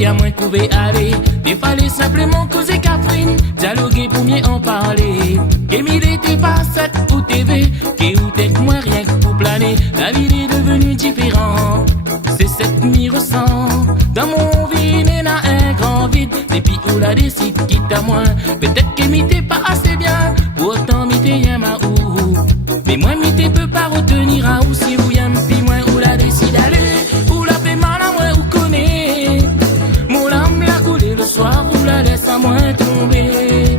qui à moins couver aller. Il fallait simplement causer Catherine, dialoguer pour mieux en parler. Et mille était pas cette ou TV, qui ou t'es moins rien que pour planer. La vie est devenue différente, c'est cette m'y ressent. Dans mon vie, n'est n'a un grand vide, depuis où la décide quitte à moi. Peut-être que m'y pas assez bien, pourtant m'y t'es y'a ma ou. Mais moi m'y t'es peut pas retenir à ou si ou y'aime puis moi où la décide d'aller. Ou la fait mal à moi ou connaît. Mon âme l'a coulé le soir ou la laisse à moi tomber.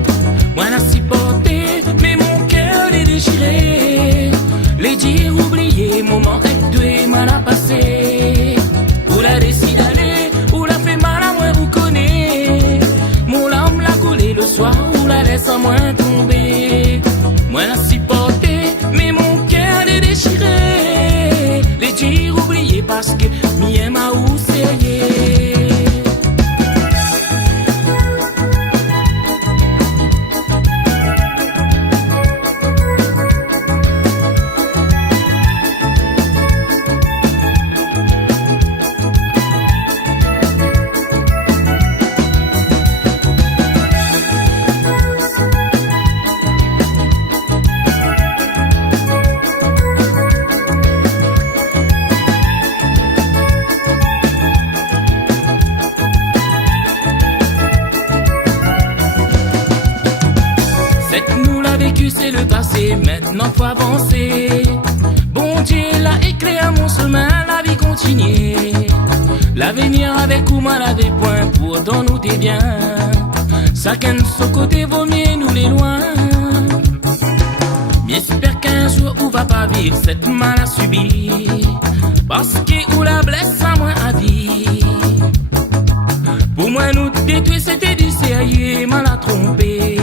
Moi n'a supporté, mais mon cœur est déchiré. Les dire oublier, moment avec deux mal à passer. Ou la décide d'aller, ou la fait mal à moi ou connaît. Mon âme l'a coulé le soir ou la laisse à moi tomber. Moi n'a supporté, mais mon cœur est déchiré. Les dire oublier parce que m'y aime à ou c'est. C'est le passé, maintenant faut avancer. Bon Dieu l'a éclairé à mon chemin, la vie continue. L'avenir avec ou mal avec point, pourtant nous t'es bien. Chacun de son côté vaut mieux nous les loin. J'espère qu'un jour on va pas vivre cette mal à subir. Parce que ou la blesse à moins à vie. Pour moi nous détruire c'était du sérieux, mal à tromper.